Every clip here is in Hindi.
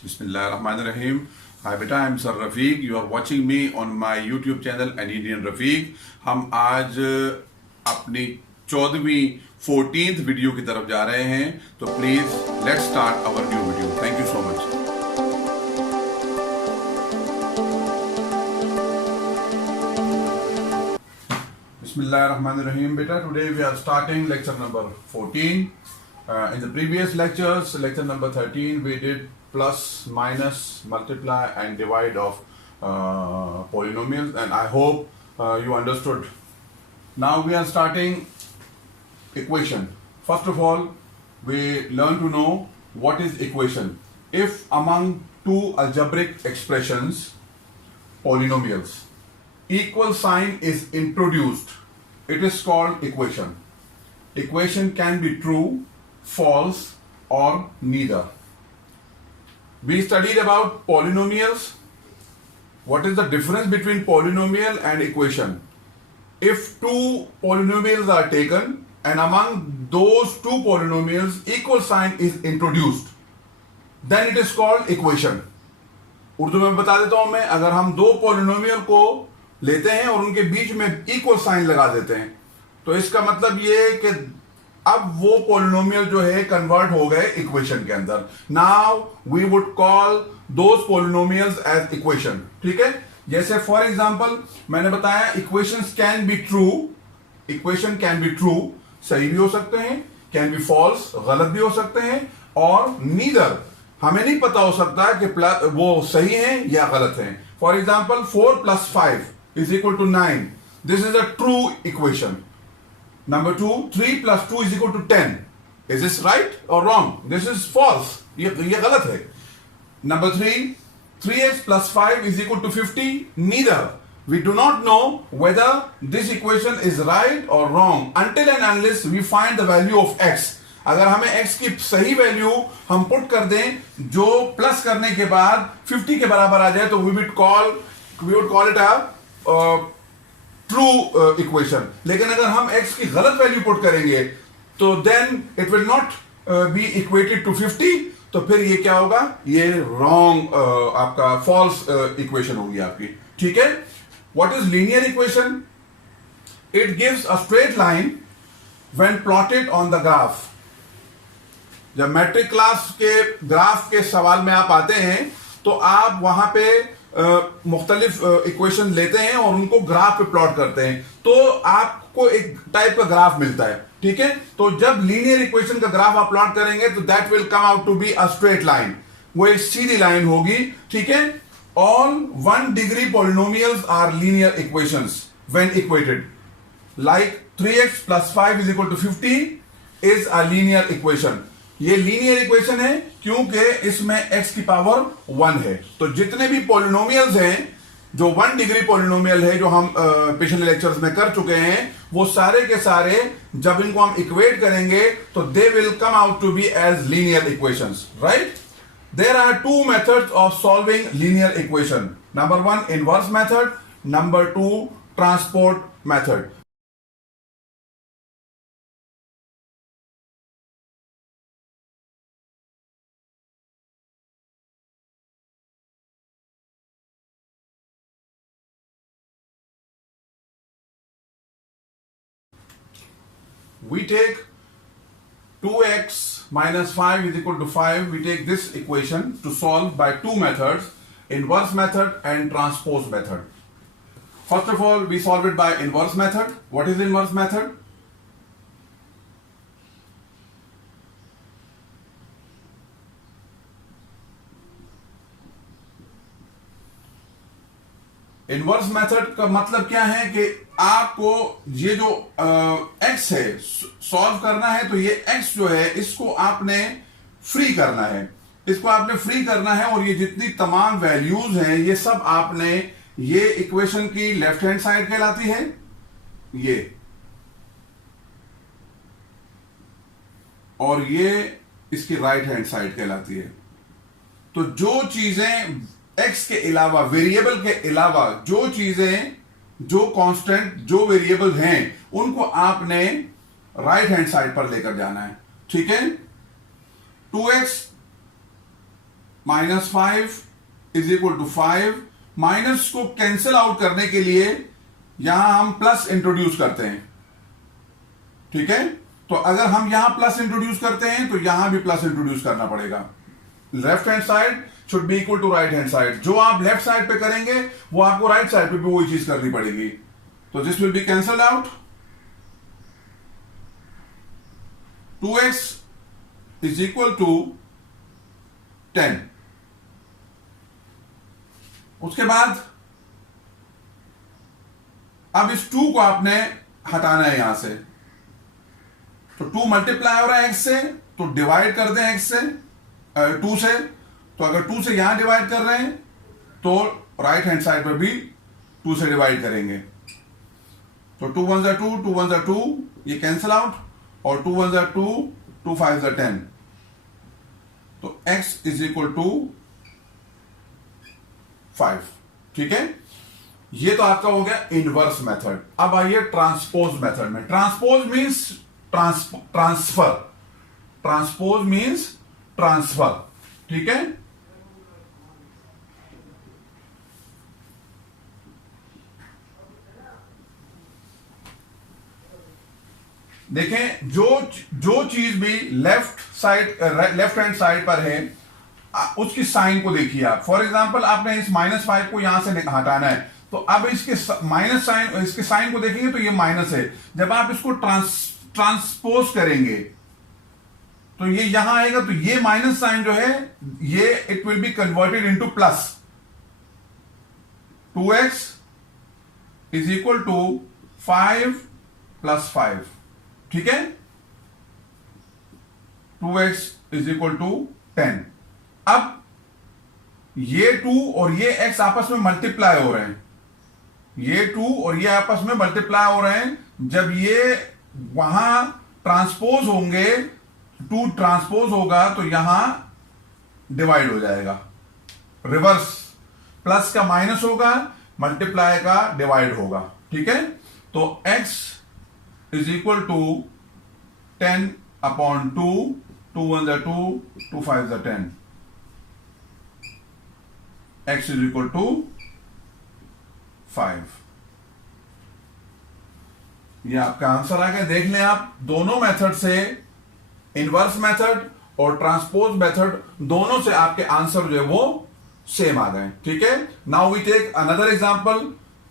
Bismillahirrahmanirrahim. Hi beta, I'm Sir Rafiq. You are watching me on my YouTube channel An Indian Rafiq. हम आज अपनी 14th वीडियो की तरफ जा रहे हैं, तो please let's start our new video. Thank you so much. Bismillahirrahmanirrahim beta. Today we are starting lecture number 14. In the previous lectures, lecture number 13, we did plus, minus, multiply and divide of polynomials, and I hope you understood. Now we are starting equation. First of all, we learn to know what is equation. If among two algebraic expressions, polynomials, equal sign is introduced, it is called equation. Equation can be true, false, or neither. We studied about polynomials. What is the difference between polynomial and equation? If two polynomials are taken and among those two polynomials equal sign is introduced, then it is called equation. Urdu में बता देता हूं मैं, अगर हम दो पॉलिनोमियल को लेते हैं और उनके बीच में इक्वल साइन लगा देते हैं, तो इसका मतलब ये है कि अब वो पॉलिनोमियल जो है कन्वर्ट हो गए इक्वेशन के अंदर. Now we would call those polynomials as equation. ठीक है, जैसे फॉर एग्जांपल मैंने बताया equations can be true. Equation can be true, सही भी हो सकते हैं, कैन बी फॉल्स, गलत भी हो सकते हैं, और नीदर, हमें नहीं पता हो सकता है कि वो सही हैं या गलत हैं. For example 4 + 5 = 9. This is a true equation. Number 2, 3 + 2 = 10. Is this right or wrong? This is false. ये गलत है. Number 3, 3x + 5 = 50. Neither. We do not know whether this equation is right or wrong until and unless we find the value of x. अगर हमें x की सही वैल्यू हम पुट कर दें जो प्लस करने के बाद 50 के बराबर आ जाए, तो we would call it a true equation. लेकिन अगर हम x की गलत वैल्यू पुट करेंगे तो then it will not be equated to 50. तो फिर ये क्या होगा? ये रॉन्ग आपका फॉल्स इक्वेशन होगी आपकी. ठीक है. What is linear equation? It gives a straight line when plotted on the graph. जब मैट्रिक क्लास के ग्राफ के सवाल में आप आते हैं तो आप वहां पे मुख्तलिफ इक्वेशन लेते हैं और उनको ग्राफ पे प्लॉट करते हैं, तो आपको एक टाइप का ग्राफ मिलता है. ठीक है. तो जब लीनियर इक्वेशन का ग्राफ आप प्लॉट करेंगे तो that will come out to be a straight line. वो एक सीधी लाइन होगी. ठीक है. All 1 degree polynomials are linear equations when equated. Like 3x + 5 = 50 is a linear equation. ये लीनियर इक्वेशन है क्योंकि इसमें x की पावर 1 है. तो जितने भी पॉलिनोमियल्स हैं जो 1 डिग्री पॉलिनोमियल है, जो हम पिछले लेक्चर्स में कर चुके हैं, वो सारे के सारे जब इनको हम इक्वेट करेंगे तो they will come out to be as linear equations. Right. There are 2 methods of solving linear equation. Number 1 inverse method, number 2 transport method. We take 2x - 5 = 5. We take this equation to solve by 2 methods, inverse method and transpose method. First of all, we solve it by inverse method. What is inverse method? Inverse method का मतलब क्या है कि आपको ये जो x है सॉल्व करना है, तो ये x जो है इसको आपने फ्री करना है. इसको आपने फ्री करना है और ये जितनी तमाम वैल्यूज हैं ये सब आपने, ये इक्वेशन की लेफ्ट हैंड साइड कहलाती है, ये, और ये इसकी राइट हैंड साइड कहलाती है. तो जो चीजें x के अलावा, वेरिएबल के अलावा जो चीजें, जो कांस्टेंट, जो वेरिएबल हैं, उनको आपने राइट हैंड साइड पर लेकर जाना है. ठीक है. 2x -5 is equal to 5। Minus को कैंसिल आउट करने के लिए यहां हम प्लस इंट्रोड्यूस करते हैं, ठीक है। तो अगर हम यहां प्लस इंट्रोड्यूस करते हैं तो यहां भी प्लस इंट्रोड्यूस करना पड़ेगा। Left hand side should be equal to right hand side. जो आप लेफ्ट साइड पे करेंगे वो आपको राइट साइड पे भी वही चीज करनी पड़ेगी। तो this will be cancelled out. 2x is equal to 10। उसके बाद अब इस 2 को आपने हटाना है यहां से। तो 2 मल्टीप्लाई हो रहा है x से, तो डिवाइड कर दें x से 2 से। तो अगर 2 से यहां डिवाइड कर रहे हैं तो राइट हैंड साइड पर भी 2 से डिवाइड करेंगे। तो 2 1 2, 2 1 2, ये कैंसिल आउट, और 2 1 2, 2 5 10। तो x इज इक्वल टू 5, ठीक है। ये तो आपका हो गया इनवर्स मेथड। अब आइए ट्रांसपोज मेथड में। Transpose means transfer. Transpose means transfer, ठीक है। देखें, जो चीज भी लेफ्ट हैंड साइड पर है उसकी साइन को देखिए आप। फॉर एग्जांपल आपने इस -5 को यहां से हटाना है, तो अब इसके माइनस साइन, इसके साइन को देखेंगे तो ये माइनस है। जब आप इसको ट्रांसपोज करेंगे तो ये यहां आएगा, तो ये माइनस साइन जो है ये it will be converted into plus. 2x is equal to 5 + 5, ठीक है। 2x is equal to 10। अब ये 2 और ये x आपस में मल्टीप्लाई हो रहे हैं। ये 2 और ये आपस में मल्टीप्लाई हो रहे हैं। जब ये वहां ट्रांसपोज होंगे, 2 ट्रांसपोज होगा तो यहां डिवाइड हो जाएगा। रिवर्स, प्लस का माइनस होगा, मल्टीप्लाई का डिवाइड होगा, ठीक है। तो x is equal to 10/2, 2 1 2, 2 5 10। x is equal to 5। ये आपका आंसर आ गया। देख लें आप, दोनों मेथड से, इनवर्स मेथड और ट्रांसपोज मेथड, दोनों से आपके आंसर जो है वो सेम आ गए, ठीक है। Now we take another example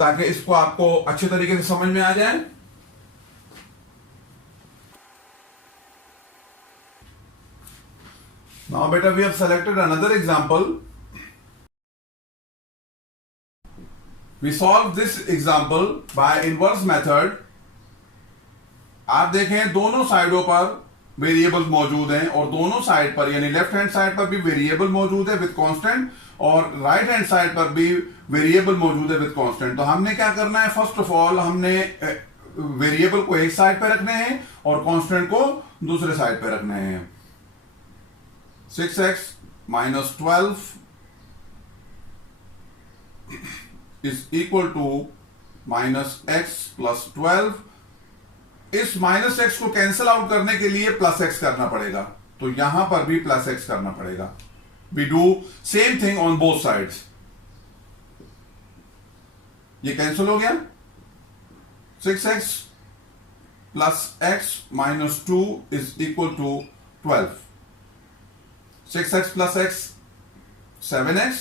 ताकि इसको आपको अच्छे तरीके से समझ में आ जाए। नाउ बेटा, we have selected another example. We solve this example by inverse method। आप देखें, दोनों साइडों पर वेरिएबल्स मौजूद हैं, और दोनों साइड पर यानी लेफ्ट हैंड साइड पर भी वेरिएबल मौजूद है विद कांस्टेंट, और राइट हैंड साइड पर भी वेरिएबल मौजूद है विद कांस्टेंट। तो हमने क्या करना है, फर्स्ट ऑफ ऑल हमने वेरिएबल को एक साइड पर रखने हैं और कांस्टेंट को दूसरे साइड पर रखने हैं। 6x - 12 is equal to -x + 12। इस -x को कैंसिल आउट करने के लिए +x करना पड़ेगा, तो यहां पर भी +x करना पड़ेगा। We do same thing on both sides. ये कैंसिल हो गया। 6x + x - 2 is equal to 12। 6x + x 7x,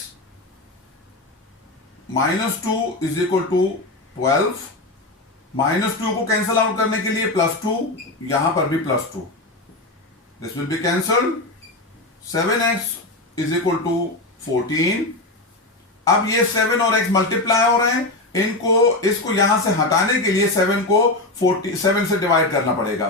-2 is equal to 12। -2 को कैंसिल आउट करने के लिए +2, यहां पर भी +2, this will be cancelled. 7x is equal to 14। अब ये 7 और x मल्टीप्लाई हो रहे हैं, इसको यहां से हटाने के लिए 7 को 7 से डिवाइड करना पड़ेगा।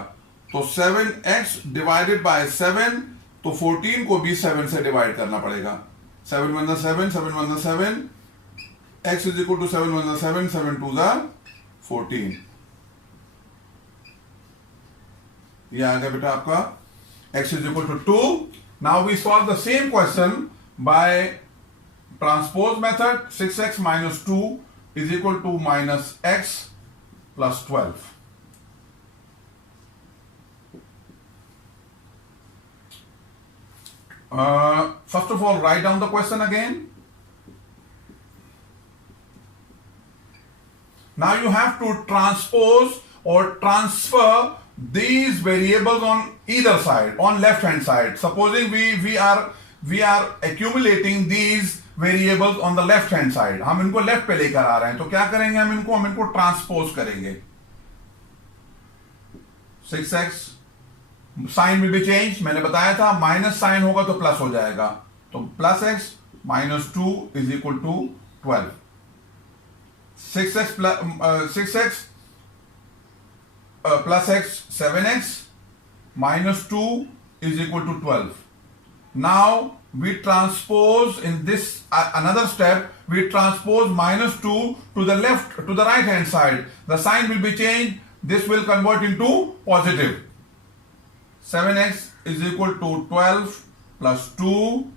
तो 7x डिवाइडेड बाय 7, तो 14 को भी 7 से डिवाइड करना पड़ेगा। 7 1 7, 7 1 7, x इज इक्वल टू 7 1 7, 7 2 14। ये आ गया बेटा आपका x is equal to 2। Now we solve the same question by transpose method. 6x - 2 is equal to -x + 12। First of all, write down the question again. Now you have to transpose or transfer these variables on either side, on left hand side. Supposing we are accumulating these variables on the left hand side. हम इनको लेफ्ट पे लेकर आ रहे हैं, तो क्या करेंगे? हम इनको ट्रांसपोज करेंगे. 6x sign will be change. मैंने बताया था माइनस साइन होगा तो प्लस हो जाएगा, तो plus x minus 2 is equal to 12. 6x plus x 7x minus 2 is equal to 12. Now we transpose in this another step, we transpose minus 2 to the left, to the right hand side. The sign will be changed. This will convert into positive. 7x is equal to 12 plus 2.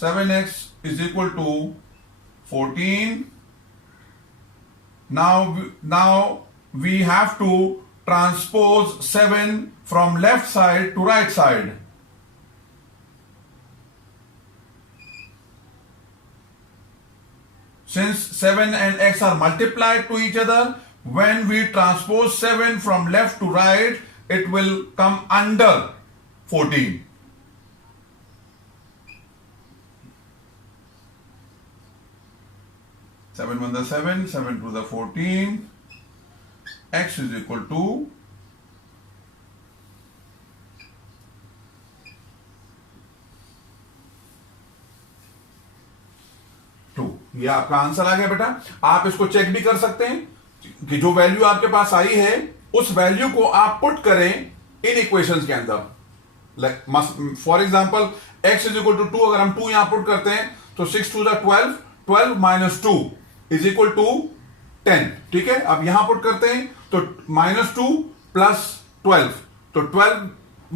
7x is equal to 14. Now we have to transpose 7 from left side to right side. Since 7 and x are multiplied to each other, when we transpose 7 from left to right, it will come under 14. Seven 1 the 7, 7 2 the 14. X is equal to 2. ये आपका आंसर आ गया बेटा. आप इसको चेक भी कर सकते हैं कि जो वैल्यू आपके पास आई है उस वैल्यू को आप पुट करें इन इक्वेशंस के अंदर. For example x is equal to 2, अगर हम 2 यहां पुट करते हैं तो 6 2 12, 12 माइनस 2 इज इक्वल टू 10. ठीक है, अब यहां पुट करते हैं तो माइनस 2 प्लस 12, तो 12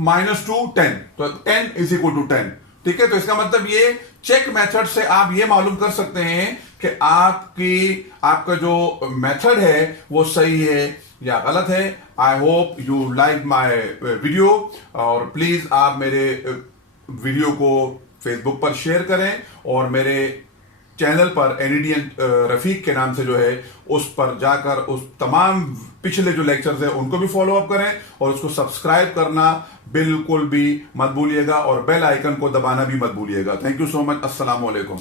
माइनस 2 10, तो 10 इज इक्वल टू 10. ठीक है, तो इसका मतलब ये चेक मेथड से आप ये मालूम कर सकते हैं कि आपका जो मेथड है वो सही है या गलत है. I hope you like my video, और प्लीज आप मेरे वीडियो को फेसबुक पर शेयर करें और मेरे चैनल पर एनईडीएन रफीक के नाम से जो है उस पर जाकर उस तमाम पिछले जो लेक्चर्स हैं उनको भी फॉलो अप करें, और उसको सब्सक्राइब करना बिल्कुल भी मत भूलिएगा और बेल आइकन को दबाना भी मत भूलिएगा. Thank you so much. अस्सलाम वालेकुम.